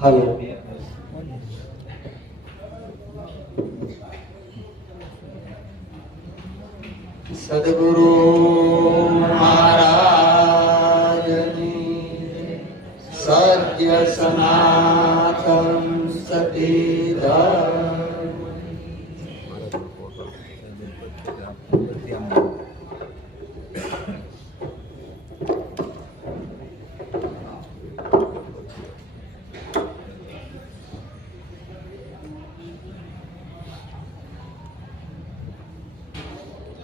હાલો સદગુરુ મહારાજની સત્ય સનાતન સતી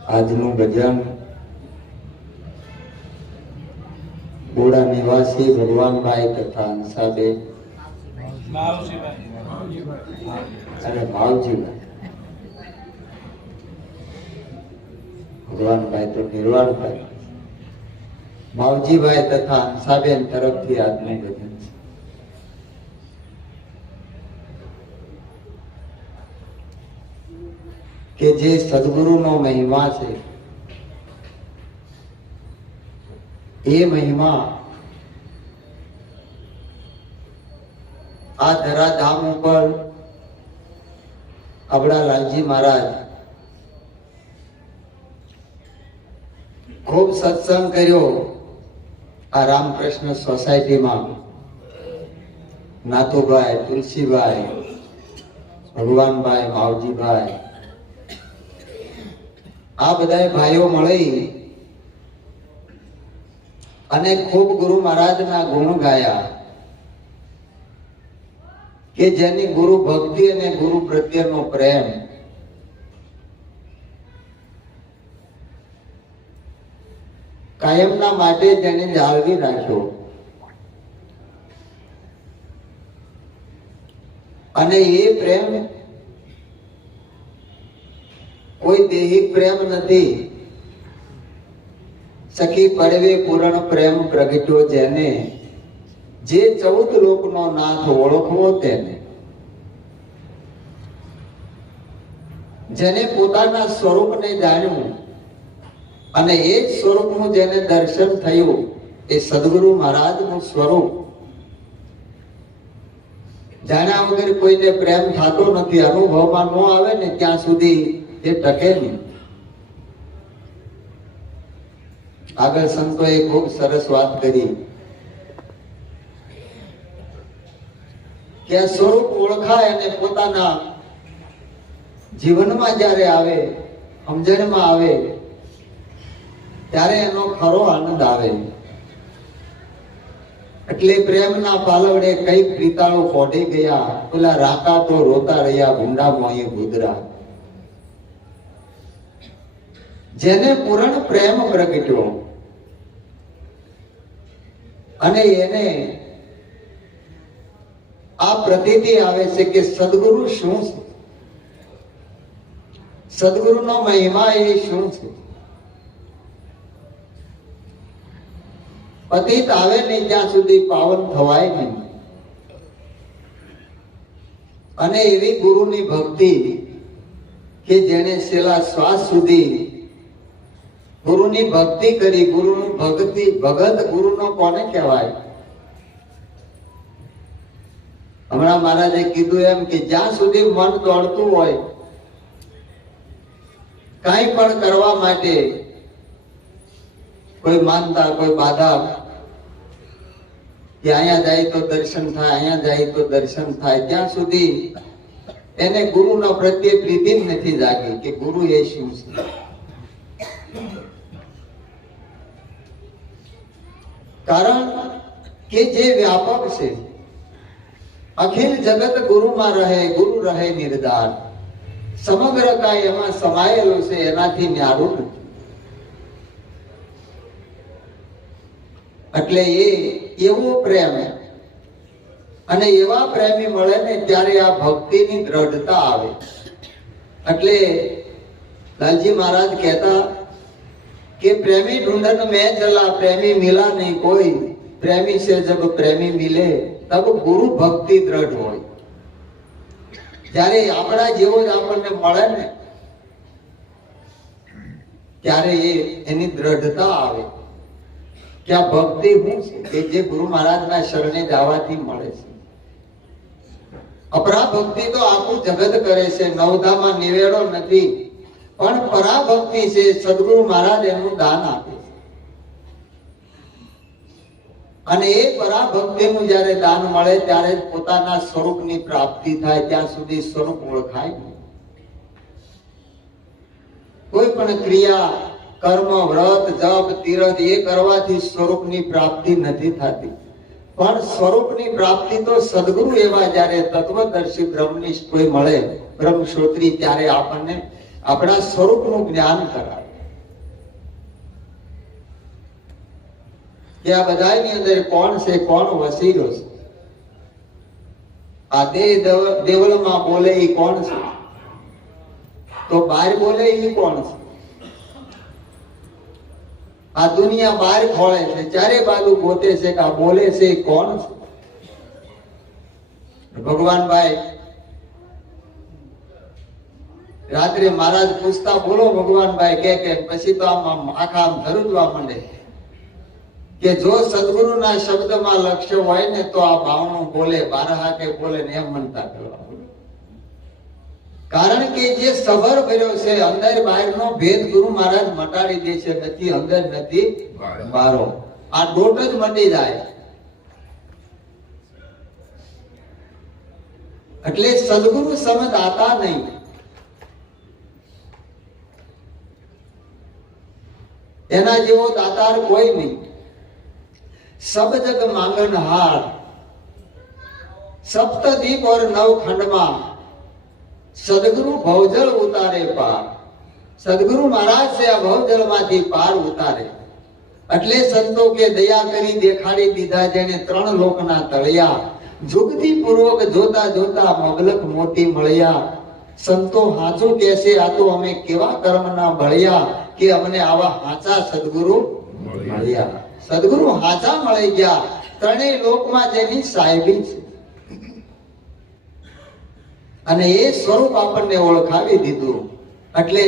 આજનું ભજન બોડા નિવાસી ભગવાનભાઈ તથા અંસાબેન અને માવજીભાઈ, ભગવાનભાઈ તો નિર્વાણભાઈ, માવજીભાઈ તથા અંસાબેન તરફથી આજનું ભજન છે કે જે સદગુરુનો મહિમા છે એ મહિમા આ ધરાધામ ઉપર આપણા લાલજી મહારાજ ખૂબ સત્સંગ કર્યો આ રામકૃષ્ણ સોસાયટીમાં. નાથુભાઈ, તુલસીભાઈ, ભગવાનભાઈ, માવજીભાઈ, આ બધા ભાઈઓ મળી અને ખૂબ ગુરુ મહારાજના ગુણ ગાયા કે જેની ગુરુ ભક્તિ અને ગુરુ પ્રત્યેનો પ્રેમ કાયમના માટે જેને જાળવી રાખ્યો અને એ પ્રેમ કોઈ દેહી પ્રેમ નથી. સખી પડવે પૂર્ણ પ્રેમ પ્રગટ્યો જેને, જે 14 લોકનો નાથ ઓળખવો તેને, જેને પોતાના સ્વરૂપને જાણ્યું અને એ જ સ્વરૂપનું જેને દર્શન થયું એ સદગુરુ મહારાજનું સ્વરૂપ જાણ્યા વગર કોઈને પ્રેમ થતો નથી. અનુભવમાં ન આવે ને ત્યાં સુધી એ ટકે નહીં. આગળ સંતોએ ખૂબ સરસ વાત કરી કે આ સ્વરૂપ ઓળખાય અને પોતાના જીવનમાં જ્યારે આવે, સમજણમાં આવે ત્યારે એનો ખરો આનંદ આવે. એટલે પ્રેમના પાલવડે કઈ પ્રીતાળો ફોડી ગયા, પેલા રાકા તો રોતા રહ્યા, ભૂંડા મોંએ ભૂદરા. જેને પૂર્ણ પ્રેમ પ્રગટ્યો અને એને આ પ્રતીતિ આવે છે કે સદગુરુ શું છે, સદગુરુનો મહિમા એ શું છે. પતિત આવે નહીં ત્યાં સુધી પાવન થવાય નહીં. અને એવી ગુરુની ભક્તિ કે જેને છેલ્લા શ્વાસ સુધી ગુરુની ભક્તિ કરી. ગુરુનું ભક્તિ ભગત ગુરુનો કોને કહેવાય? હમણાં મહારાજે કીધું એમ કે જ્યાં સુધી મન દોડતું હોય કાંઈ પણ કરવા માટે, કોઈ માનતા, કોઈ બાધા, કે અહીંયા જાય તો દર્શન થાય, અહીંયા જાય તો દર્શન થાય, ત્યાં સુધી એને ગુરુના પ્રત્યે પ્રીતિ જ નથી જાગી કે ગુરુ એ શું છે. કારણ કે જે વ્યાપક છે, અખિલ જગત ગુરુમાં રહે, ગુરુ રહે નિર્ધાર. સમગ્ર કાય એમાં સમાયેલું છે, એનાથી ન્યારું નથી. એટલે એ એવો પ્રેમ અને એવા પ્રેમી મળે ને ત્યારે આ ભક્તિની દ્રઢતા આવે. એટલે લાલજી મહારાજ કહેતા કે પ્રેમી ઢૂંઢન મેં ચલા, પ્રેમી મિલા નહીં કોઈ, પ્રેમી से जब प्रेमी मिले तब गुरु भक्ति દ્રઢ હોય. જ્યારે આપણા જેવો જ આપણને મળે ને ત્યારે એની દ્રઢતા આવે કે આ ભક્તિ શું છે કે જે ગુરુ મહારાજના શરણે જવાથી મળે છે. અપરાભક્તિ તો આખું જગત કરે છે, નવધામાં નિવેડો નથી, પણ પરાભક્તિ છે, સદગુરુ મહારાજ એનું દાન આપે છે. અને એ પરાભક્તિનું જ્યારે દાન મળે ત્યારે પોતાના સ્વરૂપની પ્રાપ્તિ થાય. ત્યાં સુધી સ્વરૂપ ઓળખાય નહીં. કોઈ પણ ક્રિયા, કર્મ, વ્રત, જપ, તીરથ એ કરવાથી સ્વરૂપની પ્રાપ્તિ નથી થતી, પણ સ્વરૂપની પ્રાપ્તિ તો સદગુરુ એવા જ્યારે તત્વદર્શી બ્રહ્મનિષ્ઠ કોઈ મળે, બ્રહ્મશ્રોત્રી, ત્યારે આપણને આપણા સ્વરૂપનું જ્ઞાન કરાવે કે આ બધાની અંદર કોણ છે, કોણ વસી રહ્યો છે. આ દેવળમાં બોલે એ કોણ છે, તો બહાર બોલે એ કોણ છે. આ દુનિયા બહાર ખોળે છે, ચારે બાજુ ગોતે છે કે આ બોલે છે એ કોણ છે. ભગવાનભાઈ રાત્રે મહારાજ પૂછતા, બોલો ભગવાનભાઈ, કે પછી તો આમ આખા આમ ધરુજવા માંડે કે જો સદગુરુના શબ્દમાં લક્ષ્ય હોય ને તો આ બાવણું બોલે, બારહા કે બોલે ને એમ મનતા કરવા. કારણ કે જે સબર ભર્યો છે, અંદર બહારનો ભેદ ગુરુ મહારાજ મટાડી દે છે. નથી અંદર, નથી બારો. આ દોટ જ મટી જાય. એટલે સદગુરુ સમજ આતા નહીં. એના જેવો દાતાર કોઈ નહીં. સબ જગ માંગન હાર, સપ્તદીપ और नव खंडમાં સદગુરુ ભવજળ ઉતારે પાર. સદગુરુ મહારાજ છે આ ભવજળ માંથી પાર ઉતારે. એટલે સંતો કે દયા કરી દેખાડી દીધા જેને ત્રણ લોકના તળિયા. જુગતી પૂર્વક જોતા જોતા મગલક મોતી મળ્યા. સંતો હાચું કહેશે આ તો અમે કેવા કર્મના ભળ્યા કે અમને આવા હાચા સદગુરુ મળ્યા. સદગુરુ હાચા મળી ગયા. ત્રણેય લોકમાં જેની સાહેબી છે અને એ સ્વરૂપ આપણને ઓળખાવી દીધું. એટલે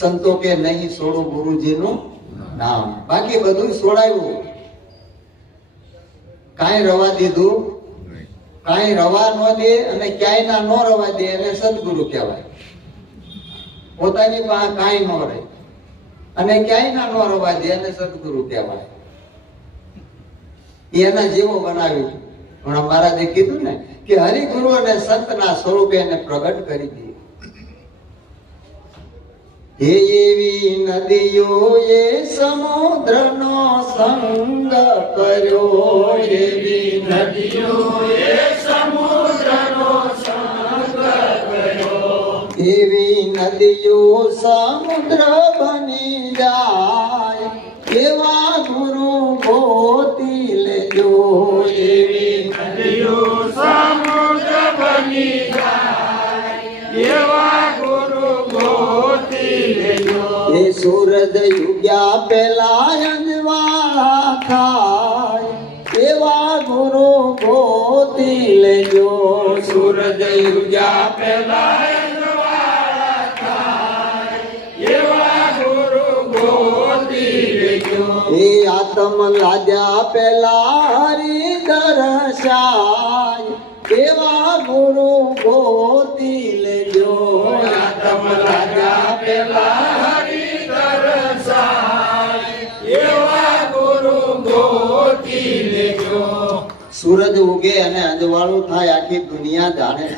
સંતો કે નહીં છોડું ગુરુજીનું નામ. બાકી બધું છોડાયું, કાંઈ રવા દીધું, કાંઈ રવા ન દે અને ક્યાંય ના ન રવા દે એને સદગુરુ કહેવાય. પોતાની પાસે કાંઈ ન રહે અને ક્યાંય ના ન રવા દે એને સદગુરુ કહેવાય. એના જેવો બનાવ્યું. હમણાં મહારાજે કીધું ને કે હરિગુરુ અને સંતના સ્વરૂપે એને પ્રગટ કરી દીધું. હે એવી નદીઓ એ સમુદ્રનો સંગ કર્યો. એવી નદીઓ એ સમુદ્રનો સંગ કર્યો. એવી નદીઓ સમુદ્ર બની જાય એવા ગુરુ ગોતી લેજો. એવી નદીઓ સમુદ્ર બની જાય એવા ગુરુ ગોતી લેજો. એ સૂરજ યુગ્યા પેલા અંજવાળા થાય એવા ગુરુ ગોતી લેજો. સૂરજ યુગ્યા પેલા અંજવાળા થાય એવા ગુરુ ગોતી લેજો. એ આત્મ લાદ્યા પેલા હરિ દર્શાય એવા ગુરુ ગોતી લેજો. આત્મ લાદ્યા પેલા હરિ દર્શાય એવા ગુરુ ગોતી લેજો. સૂરજ ઉગે અને અંજવાળું થાય આખી દુનિયા જાણે,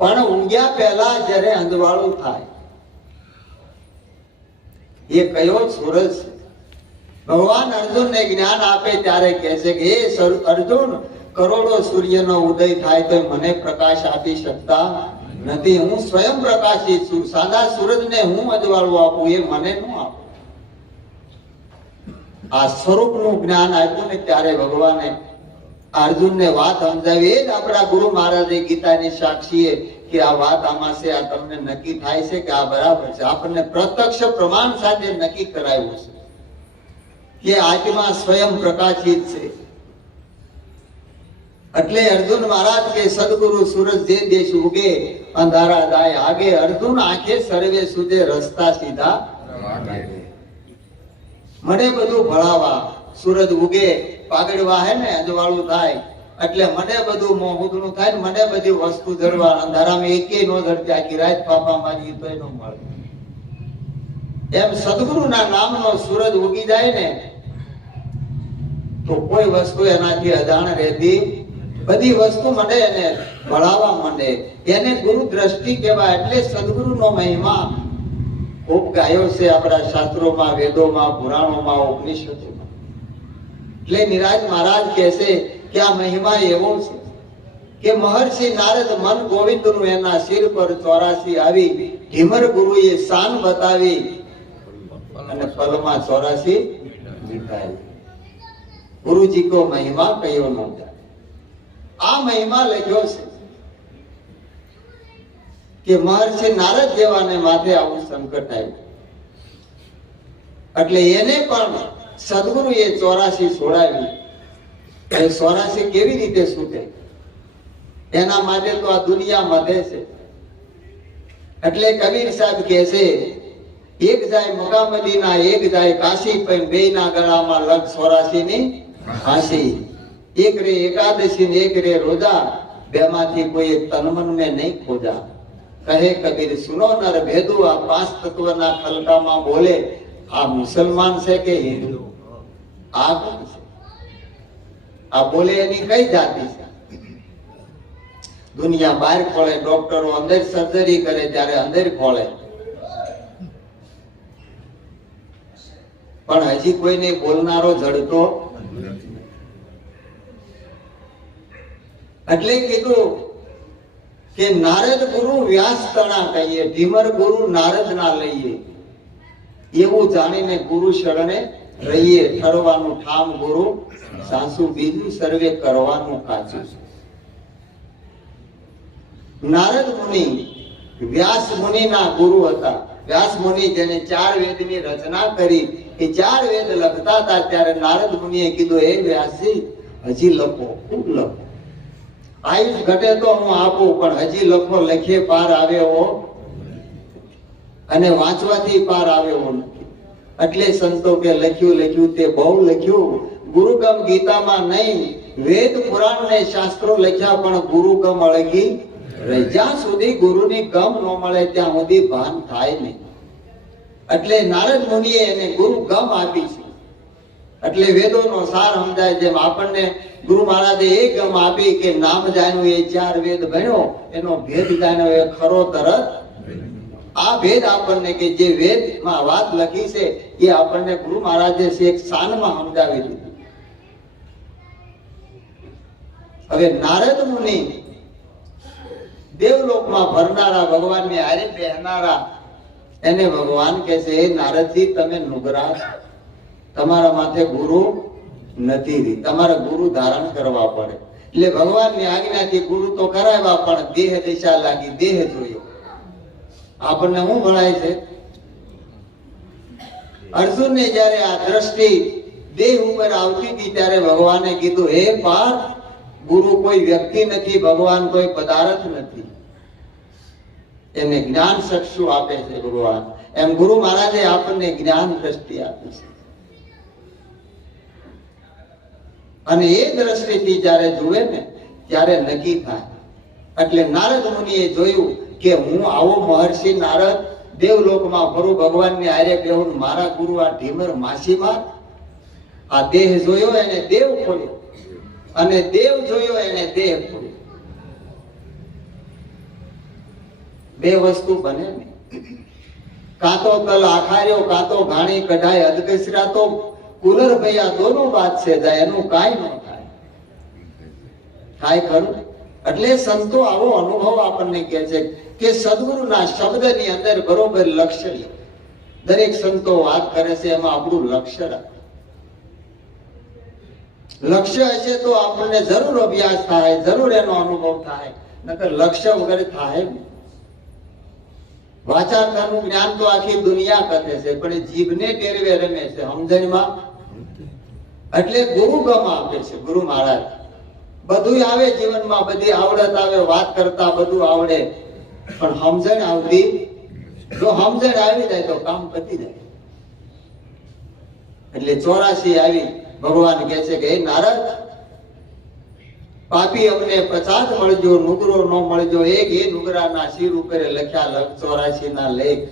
પણ ઊંઘ્યા પહેલા જ્યારે અંજવાળું થાય એ કયો સૂરજ છે? ભગવાન અર્જુનને જ્ઞાન આપે ત્યારે કહે છે કે હે અર્જુન, કરોડો સૂર્યનો ઉદય થાય તો મને પ્રકાશ આપી શકતા નથી. હું સ્વયં પ્રકાશિત છું. સાદા સૂરજને હું અજવાળું આપું એ મને ન આપું. આ સ્વરૂપનું જ્ઞાન આપ્યું ને ત્યારે ભગવાને અર્જુનને વાત સમજાવી. એ જ આપણા ગુરુ મહારાજે ગીતાની સાક્ષીએ કે આ વાત આમાં છે, આ તમને નક્કી થાય છે કે આ બરાબર છે. આપણને પ્રત્યક્ષ પ્રમાણ સાથે નક્કી કરાયું છે કે આત્મા સ્વયં પ્રકાશિત છે. એટલે અર્જુન મહારાજ કે સદગુરુ સૂરજ જે દેશ ઉગે અંધારા જાય આગે. અર્જુન આંખે સર્વે સુજે રસ્તા સીધા. મને બધું ભણાવા, સૂરજ ઉગે પાઘડી વાહે ને અંજવાળું થાય એટલે મને બધું મોહુદનું થાય ને મને બધી વસ્તુ ધરવા, અંધારામાં એકેય નો ધરતી, આખી રાત પાપા મારી તોય નો મળે. એમ સદગુરુના નામનો સૂરજ ઉગી જાય ને તો કોઈ વસ્તુ એનાથી અજાણ રહેતી, બધી વસ્તુ મને એને ભણાવવા માંડે. એને ગુરુ દ્રષ્ટિ કહેવાય. એટલે સદગુરુનો મહિમા ખૂબ ગાયો છે આપણા શાસ્ત્રોમાં, વેદોમાં, પુરાણોમાં, ઉપનિષદોમાં. એટલે નિરાજ મહારાજ કહે છે કે આ મહિમા એવો છે કે મહર્ષિ નારદ મન ગોવિંદનું એના શિર પર 84 આવી ઢીમર ગુરુએ શાન બતાવી અને પલમાં 84 મિટાવી. ગુરુજી કો મહિમા કયો ન જાય. આ મહિમા લખ્યો છે કે મહર્ષિ નારદ જેવાને માથે આવું સંકટ આવ્યું એટલે એને પણ સદગુરુએ 84 છોડાવી. એ 84 કેવી રીતે છૂટે? એના માટે તો આ દુનિયા મધે છે. એટલે કબીર સાહેબ કહે છે, એક જાય મક્કા મદીના, એક જાય કાશી, પણ બેયના ગળામાં લગ 84 ની ફાંસી. એક રે એકાદશી ને એક રે રોજા, બેમાંથી કોઈ તન મન મેં નહીં ખોજા. કહે કબીર સુનો નર ભેદુ, આ 5 તત્વના ખલકામાં બોલે, આ મુસલમાન છે કે હિન્દુ? આ કોણ છે? આ બોલે એની કઈ જાતિ છે? દુનિયા બહાર ખોળે, ડોક્ટરો અંદર સર્જરી કરે ત્યારે અંદર ખોળે, પણ હજી કોઈને બોલનારો જડતો. એટલે કીધું કે નારદ ગુરુ વ્યાસ તણા કહીએ, ઢીમર ગુરુ નારદ ના લઈએ, એવું જાણીને ગુરુ શરણે રહીએ. ઠરવાનું ઠામ ગુરુ સાસુ, બીજું સર્વે કરવાનું કાચું. નારદ મુનિ વ્યાસ મુનિના ગુરુ હતા. વ્યાસ મુનિ જેને 4 વેદની રચના કરી, એ 4 વેદ લખતા હતા ત્યારે નારદ મુનિએ કીધું, હે વ્યાસજી હજી લખો, ખૂબ લખો, આયુષ ઘટે તો હું આપું, પણ હજી લખો, લખીએ પાર આવ્યો અને વાંચવાથી પાર આવ્યો નથી. એટલે સંતો કે લખ્યું તે બહુ લખ્યું, ગુરુગમ ગીતામાં નહીં, વેદ પુરાણ ને શાસ્ત્રો લખ્યા પણ ગુરુગમ અળગી રહી. જ્યાં સુધી ગુરુની ગમ ન મળે ત્યાં સુધી ભાન થાય નહીં. એટલે નારદ મુનિએ એને ગુરુ ગમ આપી છે. એટલે વેદોનો સાર સમજાય. જેમ આપણને ગુરુ મહારાજે એ ગમ આપી કે નામ જાણ્યું, એ 4 વેદ ભણ્યો, એનો ભેદ જાણ્યો, એ ખરો તરત. આ ભેદ આપણને કે જે વેદમાં વાત લખી છે એ આપણને ગુરુ મહારાજે એક શાનમાં સમજાવી દીધું. હવે નારદ મુનિ દેવલોકમાં ફરનારા, ભગવાનને હારે બેહનારા, એને ભગવાન કહે છે, હે નારદજી તમે નુગરા છો, તમારા માથે ગુરુ નથી, તમારે ગુરુ ધારણ કરવા પડે. એટલે ભગવાનની આજ્ઞાથી ગુરુ તો કરાવ્યા, પણ દેહ દિશા લાગી, દેહ જોયો. આપણને શું ભણાય છે? અર્જુનને જયારે આ દ્રષ્ટિ દેહ ઉપર આવતી હતી ત્યારે ભગવાને કીધું, હે પાર્થ, ગુરુ કોઈ વ્યક્તિ નથી, ભગવાન કોઈ પદાર્થ નથી, એને જ્ઞાન ચક્ષુ આપે છે ભગવાન. એમ ગુરુ મહારાજે આપણને જ્ઞાન દ્રષ્ટિ આપી છે. અને એ દ્રષ્ટિથી જયારે જુએ ને ત્યારે નક્કી થાય. એટલે નારદ મુનિએ જોયું કે હું આવો મહર્ષિ નારદ દેવલોકમાં ફરું, ભગવાનની હારે બેહું, મારા ગુરુ આ ઢીમર માસીમાં આ દેહ જોયો એને દેવ ખોલ્યો, અને દેવ જોયો એને દેહ ખોલ્યો. બે વસ્તુ બને ને, કાં તો કલ આખાર્યો, કાં તો ઘાણી કઢાય અધકસરા, તો કુલર ભૈયા દોનો બાત છે જાય, એનું કાંઈ ન થાય. થાય ખરું? એટલે સંતો આવો અનુભવ આપણને કહે છે કે સદગુરુના શબ્દની અંદર બરોબર લક્ષ્ય લે. દરેક સંતો વાત કરે છે એમાં આપણું લક્ષ્ય રાખે. લક્ષ્ય હશે તો આપણને જરૂર અભ્યાસ થાય, જરૂર એનો અનુભવ થાય, નકર લક્ષ્ય વગર થાય નહીં. વાચારનું જ્ઞાન તો આખી દુનિયા કરે છે, પણ જીભને ટેરવે રમે છે, સમજણમાં. એટલે ગુરુ ગમ આપે છે ગુરુ મહારાજ. બધું આવે જીવનમાં, બધી આવડત આવે, વાત કરતા બધું આવડે, પણ સમજણ આવતી. જો સમજણ આવી જાય તો કામ પતી જાય. એટલે 84 આવી ભગવાન કહે છે કે હે નારદ, પાપી અમને 50 મળજો, નુગરો ન મળજો. એક એ નુગરાના શિર ઉપર લખ્યા 84 ના લેખ.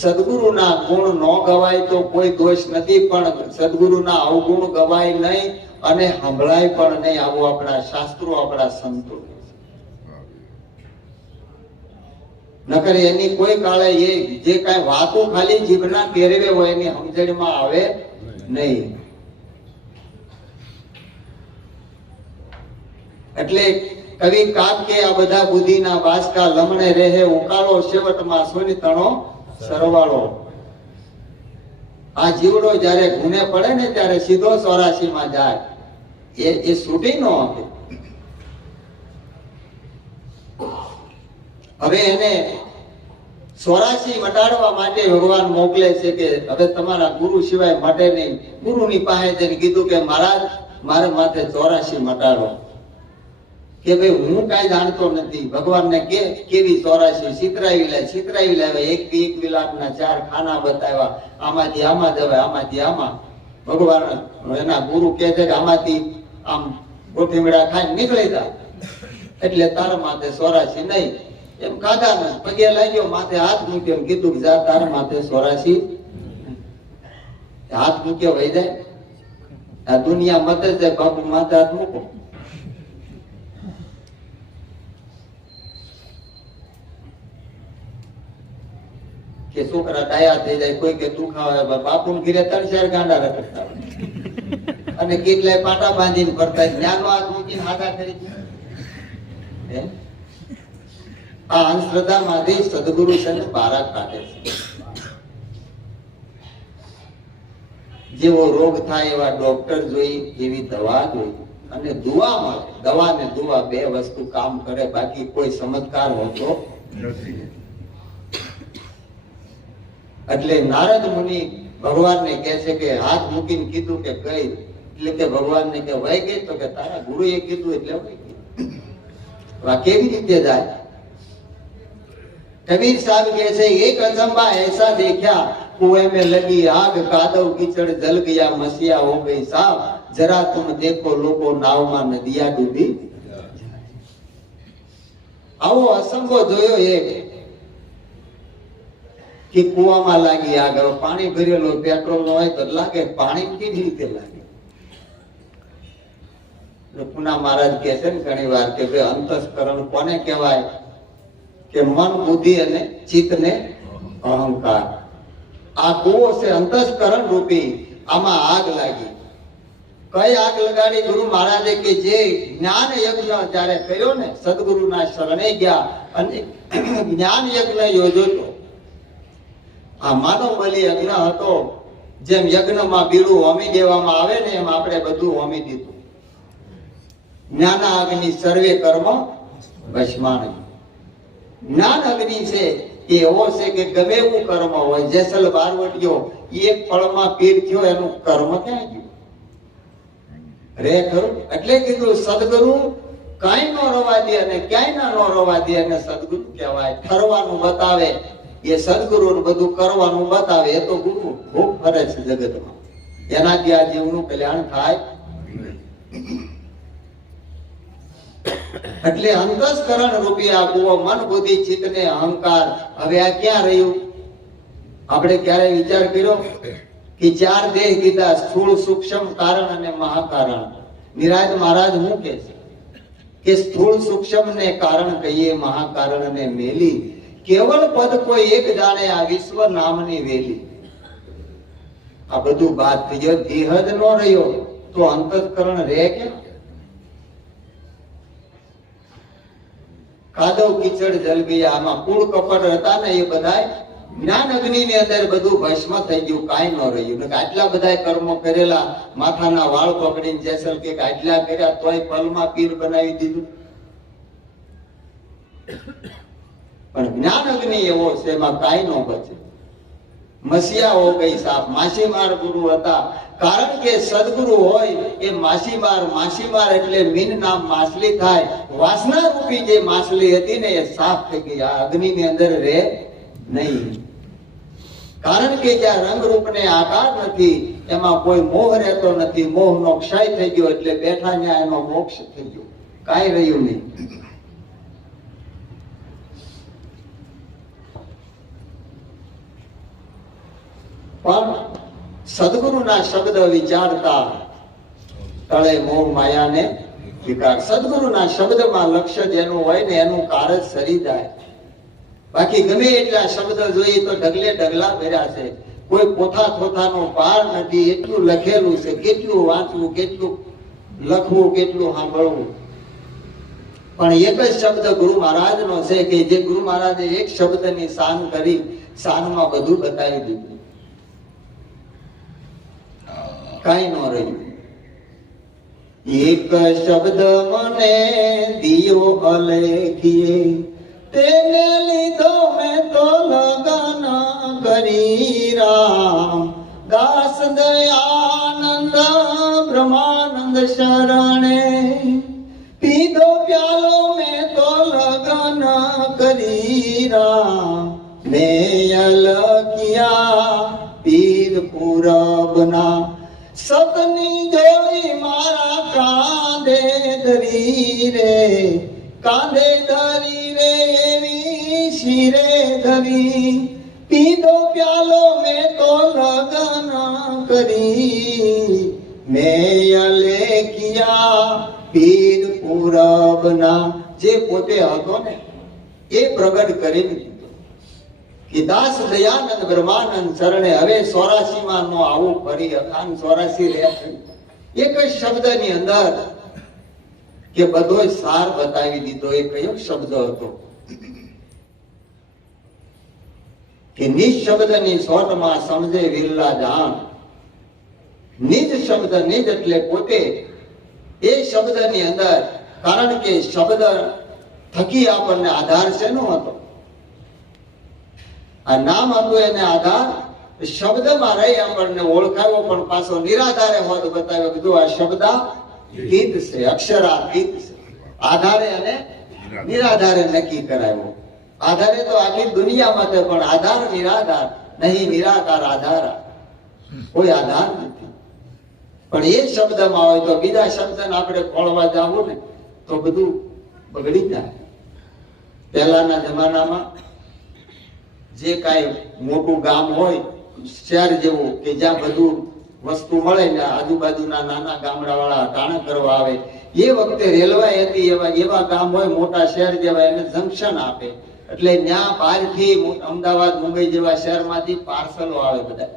સદગુરુના ગુણ ન ગવાય તો કોઈ દોષ નથી, પણ સદગુરુના અવગુણ ગવાય નહીં અને સંભળાય પણ નહીં. આવું આપણા શાસ્ત્રો, આપણા સંતો. નકર એની કોઈ કાળે એ જે કાંઈ વાતો ખાલી જીભના કેરવે હોય એની સમજણમાં આવે નહીં. એટલે કવિ કાપ કે આ બધા બુદ્ધિના બાસકા લમણે રહે ઉકાળો, છેવટમાં સોની તણો સરવાળો. આ જીવડો જયારે ગુને પડે ને ત્યારે સીધો 84 માં જાય. એ છૂટી ન આપે. હવે એને 84 મટાડવા માટે ભગવાન મોકલે છે કે હવે તમારા ગુરુ સિવાય માટે નહીં. ગુરુની પાસે જઈને કીધું કે મહારાજ, મારે માથે 84 મટાડો. કે ભાઈ હું કઈ જાણતો નથી. ભગવાનને કે કેવી 84 ચિતરાવી લાવ્યા. એક વિલાપના 4 ખાના બતાવ્યા. આમાંથી આમાં જવાય, આમાંથી આમાં. ભગવાન એના ગુરુ કહે છે કે આમાંથી આમ ગોઠીમડા ખાઈને નીકળી જા, એટલે તારા માથે 84 નહીં. એમ કાઢા ને પગે લાગ્યો, માથે હાથ મૂક્યો, એમ કીધું કે જા તારા માથે 84. હાથ મૂક્યો વહી જાય. આ દુનિયા મતે જાય, બાપુ માથે હાથ મૂકો. કે છોકરા ડાયા થઈ જાય. કોઈ કે તું ખાવા, બાપુ ઘીરે 3-4 ગાંડા રખડતા અને કેટલાય પાટા બાંધીને ફરતા. જ્ઞાનનો હાથ મૂકીને હાથા કરી. આ અંધશ્રદ્ધામાંથી સદગુરુ છે ને બારા કાઢે છે. જેવો રોગ થાય એવા ડોક્ટર જોઈ, એવી દવા જોઈ અને દુઆ મળે. દવા ને દુઆ 2 વસ્તુ કામ કરે, બાકી કોઈ ચમત્કાર હોતો નથી. એટલે નારદ મુનિ ભગવાનને કહે છે કે હાથ મૂકીને કીધું કે ગઈ. એટલે કે ભગવાનને કે વહી ગઈ. તો કે તારા ગુરુએ કીધું એટલે વહી ગઈ. કેવી રીતે જાય? कबीर साहब कैसे एक अचंबा ऐसा देखा, कुएं में लगी आग, कादव कीचड़ जल गया, मसीहा हो गई साहब, जरा तुम देखो लोगो नाव में नदिया डूबी. આવો અસંભો જોયો એક કે કુવામાં લાગી આગ. પાણી ભરેલો પેટ્રોલ નો હોય તો લાગે, પાણી કેવી રીતે લાગે? પુના મહારાજ કહે છે ને ઘણી વાર કે ભાઈ અંતસ્કરણ કોને કહેવાય? કે મન, બુદ્ધિ અને ચિત્ત ને અહંકાર. આ કુવો છે અંતસ્કરણ રૂપી. આમાં આગ લાગી. કઈ આગ લગાડી? ગુરુ મહારાજે કે જે જ્ઞાન યજ્ઞ જયારે કર્યો ને, સદગુરુના શરણે ગયા અને જ્ઞાન યજ્ઞ યોજ્યો તો. આ માનવ બલિ યજ્ઞ હતો. જેમ યજ્ઞમાં બીડું હોમી દેવામાં આવે ને, એમ આપણે બધું હોમી દીધું. જ્ઞાન અગ્નિ સર્વે કર્મ ભસ્માન. જ્ઞાન અગ્નિ છે એ એવો છે કે ગમે એવું કર્મ હોય, જેસલ બારવટીયો એક ફળમાં પીર થયો, એનું કર્મ ક્યાં ગયું? રે ખરું. એટલે કીધું સદગુરુ કઈ ન રવા દે અને ક્યાંય ના ન રવા દે, અને સદગુરુ કહેવાય. ઠરવાનું બતાવે એ સદગુરુ, બધું કરવાનું બતાવે એ તો ગુરુ. ખૂબ ફરે છે જગતમાં. એનાથી આ જીવનું કલ્યાણ થાય. એટલે અંતસ્કરણ રૂપી આ કુવો, મન, બુદ્ધિ, ચિત્ત ને અહંકાર. હવે આ ક્યાં રહ્યું? આપણે ક્યારે વિચાર કર્યો કે 4 દેહ કીધા? સ્થૂળ, સૂક્ષ્મ, કારણ અને મહાકારણ. નિરાજ મહારાજ શું કહે છે કે સ્થૂળ, સૂક્ષ્મ ને કારણ કહીએ, મહાકારણ ને મેલી. કેવળ પદ કોઈ એક જાણે, આ વિશ્વ નામની વેલી. આ બધું બાદ થઈ ગયો. દેહ જ ન રહ્યો તો અંતસ્કરણ રહે કેમ? કાદવ કીચડ જલ ગયા. આમાં કુળ કપટ હતા ને એ બધા જ્ઞાન અગ્નિ ની અંદર બધું ભસ્મ થઈ ગયું, કાંઈ ન રહ્યું. આટલા બધા કર્મો કરેલા, માથાના વાળ પકડીને જેસલ કે આટલા કર્યા, તોય પલમાં પીર બનાવી દીધું. પણ જ્ઞાન અગ્નિ એવો છે, એમાં કાંઈ ન બચે. મસીહા હો ગઈ સાપ. માછીમાર ગુરુ હતા. કારણ કે સદગુરુ હોય એ માછીમાર. માછીમાર એટલે મીન નામ માછલી થાય. વાસના રૂપી જે માછલી હતી ને એ સાફ થઈ ગઈ. આ અગ્નિ ની અંદર રહે નહીં. કારણ કે જ્યાં રંગ રૂપ ને આકાર નથી, એમાં કોઈ મોહ રહેતો નથી. મોહનો ક્ષય થઈ ગયો એટલે બેઠા ત્યાં એનો મોક્ષ થઈ ગયો, કાંઈ રહ્યું નહીં. પણ સદગુરુના શબ્દ વિચારતા તળે મોહ માયાને વિકાર. સદગુરુના શબ્દમાં લક્ષ્ય જેનું હોય ને એનું કાર જ સરી જાય. બાકી ગમે એટલા શબ્દ જોઈએ તો ઢગલે ઢગલા ભર્યા છે, કોઈ પોથા થોથાનો પાર નથી. એટલું લખેલું છે, કેટલું વાંચવું, કેટલું લખવું, કેટલું સાંભળવું. પણ એક જ શબ્દ ગુરુ મહારાજનો છે કે જે ગુરુ મહારાજે એક શબ્દની શાન કરી, શાનમાં બધું બતાવી દીધું, કાંઈ ન રહ્યું. એક શબ્દ મને દિયો અલેખીએ, તેને લીધો મેં તો લગન કરી રામ. દાસ દયાનંદ બ્રહ્માનંદ શરણે, પીધો પ્યાલો મેં તો લગન કરી રામ. મેં અલખિયા પીર પૂરબના, સતની જોડી મારા કાંધે ધરી રે, કાંધે ધરી રે એવી શિરે ધરી. પીધો પ્યાલો મેં તો લગન કરી, મેં અલેખિયા પીર પૂરબના. જે પોતે હતો ને એ પ્રગટ કરી દીધો કે દાસ દયાનંદ બ્રહ્માનંદ શરણે. હવે 84 માં નો આવું ફરી અખાન 84 રહે. એક જ શબ્દની અંદર કે બધો સાર બતાવી દીધો. એ કયો શબ્દ હતો કે નિશબ્દની સોટમાં સમજે વિરલા જાણ. નિજ શબ્દ, નિજ એટલે પોતે. એ શબ્દની અંદર, કારણ કે શબ્દ થકી આપણને આધાર શેનો હતો? આ નામ હતું એને આધાર. શબ્દમાં રહી આપણને ઓળખાયો, પણ પાછો નિરાધારે હોત બતાવ્યો. કીધું આ શબ્દાતીત છે, અક્ષરાતીત છે. આધારે અને નિરાધારે નક્કી કરાયો. આધારે તો આખી દુનિયામાં છે, પણ આધાર નિરાધાર નહીં, નિરાકાર આધાર. કોઈ આધાર નથી. પણ એ શબ્દમાં હોય તો બીજા શબ્દને આપણે ખોળવા જાવું ને તો બધું બગડી જાય. પહેલાના જમાનામાં જે કાંઈ મોટું ગામ હોય, શહેર જેવું, કે જ્યાં બધું વસ્તુ મળે ને આજુબાજુના નાના ગામડા વાળા ટાણા કરવા આવે, એ વખતે રેલવાઈ હતી. એવા ગામ હોય મોટા શહેર જેવા, એને જંકશન આપે. એટલે ત્યાં બહારથી અમદાવાદ, મુંબઈ જેવા શહેરમાંથી પાર્સલો આવે બધા.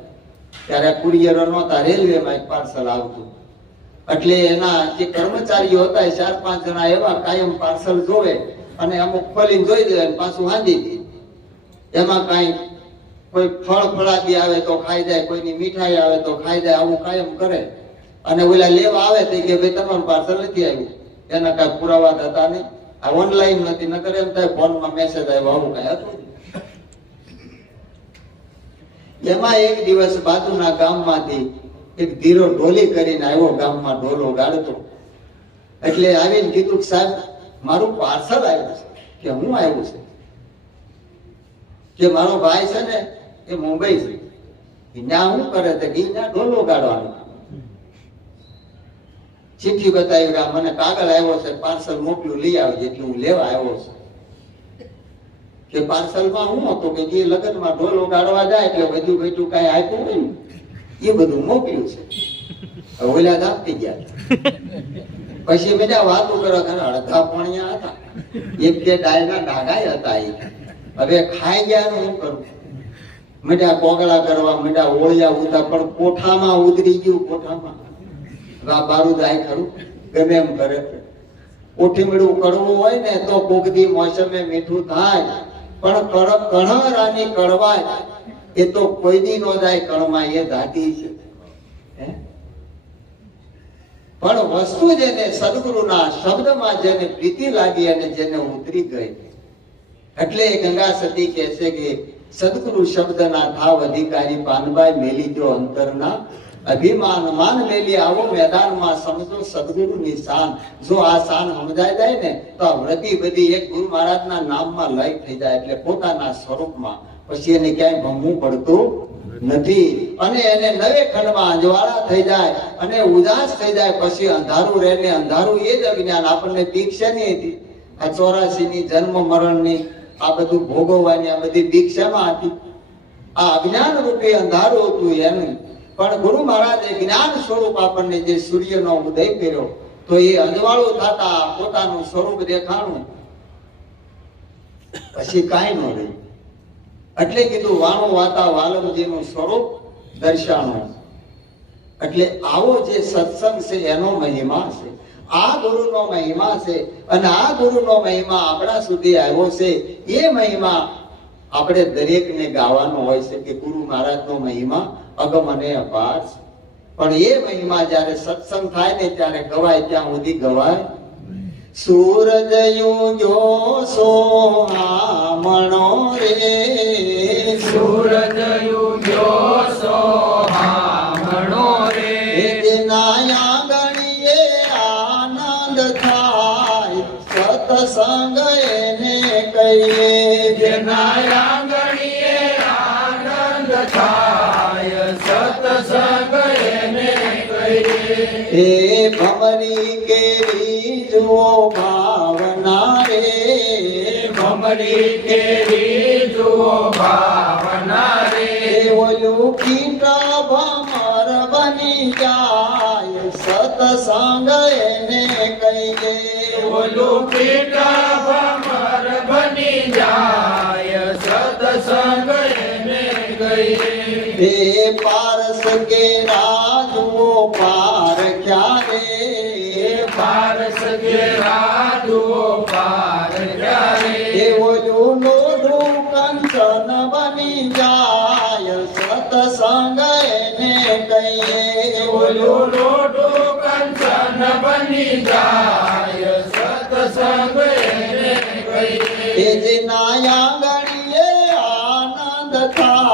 ત્યારે કુરિયરો નહોતા, રેલવેમાં એક પાર્સલ આવતું. એટલે એના જે કર્મચારીઓ હતા 4-5 જણા એવા કાયમ પાર્સલ જોવે અને અમુક ખોલીને જોઈ દે અને પાછું હાંધી દે. એમાં કાંઈ કોઈ ફળ ફળાદી આવે તો ખાઈ જાય, કોઈની મીઠાઈ આવે તો ખાઈ જાય, આવું કાયમ કરે. અને ઓલા લેવા આવે તો કે ભાઈ તમારું પાર્સલ નથી આવ્યું. એના કાંઈ પુરાવા થતા નહીં. આ ઓનલાઈન નથી, નકર એમ થાય ફોનમાં મેસેજ આવ્યો, આવું કાંઈ હતું. એમાં એક દિવસ બાજુના ગામમાંથી એક ધીરો ઢોલી કરીને આવ્યો, ગામમાં ઢોલો ગાળતો. એટલે આવીને કીધું કે સાહેબ મારું પાર્સલ આવ્યું છે. કે હું આવ્યું છે? કે મારો ભાઈ છે ને એ મુંબઈ છે, ત્યાં શું કરે છે કે ત્યાં ઢોલો ગાળવાનો. ચિઠ્ઠી બતાવી, મને કાગળ આવ્યો છે, પાર્સલ મોકલું, લઈ આવજે. એટલે હું લેવા આવ્યો છું. કે પાર્સલમાં હું હતું કે જે લગ્નમાં ઢોલો ગાળવા જાય એટલે બધું બધું કઈ આપ્યું હોય ને એ બધું મોકલ્યું છે. ઓલા આપતી ગયા. પછી બધા વાતો કરો, અડધા પોણિયા હતા, એક બે ડાયના ડાગાય હતા. હવે ખાઈ ગયા શું કરું? મીઠા કોગળા કરવા, મીઠા ઓળિયા ઉતા, પણ કોઠામાં ઉતરી ગયું. કોઠામાં બારું જાય ખરું, ગમે એમ કરે. કોઠી મીઠું કડવું હોય ને તો કોકદી મોસમે મીઠું થાય, પણ કણરાની કડવાય એ તો કોઈ દી નો જાય. કણમાં એ ધાતી છે. પણ વસ્તુ જેને સદગુરુના શબ્દમાં જેને પ્રીતિ લાગી અને જેને ઉતરી ગઈ, એટલે ગંગા સતી કહે છે કે સદગુરુ શબ્દના થાવ અધિકારી પાનબાઈ મેલી જો અંતરના અભિમાન. માન મેલી આવો મેદાનમાં, સમજો સદગુરુની શાન. જો આ શાન સમજાય જાય ને તો આ વ્રતિ બધી એક ગુરુ મહારાજના નામમાં લય થઈ જાય, એટલે પોતાના સ્વરૂપમાં. પછી એને ક્યાંય ભમવું પડતું નથી. અને એને નવે ખંડમાં અંજવાળા થઈ જાય અને ઉદાસ થઈ જાય પછી અંધારું રહે ને અંધારું એ જ અજ્ઞાન. આપણને બીક શેની હતી? આ 84 ની જન્મ મરણની આ બધું ભોગવવાની આ બધી બીક શેમાં હતી? આ અજ્ઞાન રૂપી અંધારું હતું એનું. પણ ગુરુ મહારાજે જ્ઞાન સ્વરૂપ આપણને જે સૂર્યનો ઉદય કર્યો તો એ અંજવાળું થતા પોતાનું સ્વરૂપ દેખાણું પછી કાંઈ ન રહ્યું. એટલે કીધું વાણું વાતા વાલમજીનું સ્વરૂપ દર્શાણું. એટલે આવો જે સત્સંગ છે એનો મહિમા છે, આ ગુરુનો મહિમા છે. અને આ ગુરુનો મહિમા આપણા સુધી આવ્યો છે. એ મહિમા આપણે દરેકને ગાવાનો હોય છે કે ગુરુ મહારાજનો મહિમા અગમ અને અપાર છે. પણ એ મહિમા જ્યારે સત્સંગ થાય ને ત્યારે ગવાય, ત્યાં સુધી ગવાય. સૂરજ યુગ્યો સોહામણો રે, સૂરજ યુગ્યો સોહામણો રે, એના આંગણીએ આનંદ થાય સત્સંગ એને કહીએ. જેના આંગણીએ આનંદ થાય સત્સંગ એને કહીએ. હે ભમરી કેરી જુઓ ભાવના રે, ભમરી કેરી જુઓ ભાવના રે, ઓલું કીટા ભમર બની જાય સત્સંગ એને કહીએ. ઓલું પીઠા ભમર બની જાય સત્સંગ એને કહીએ. હે પારસ કે રાજુઓ પાર ક્યારે, પારસ કે રાજુઓ પાર ક્યારે, હે ઓલું લોઢું કંચન બની જાય સત્સંગ એને કહીએ. ઓલું લોઢું કંચન બની જાય સત્સંગ એને કહીએ. એ જેના આંગણીએ આનંદ થાય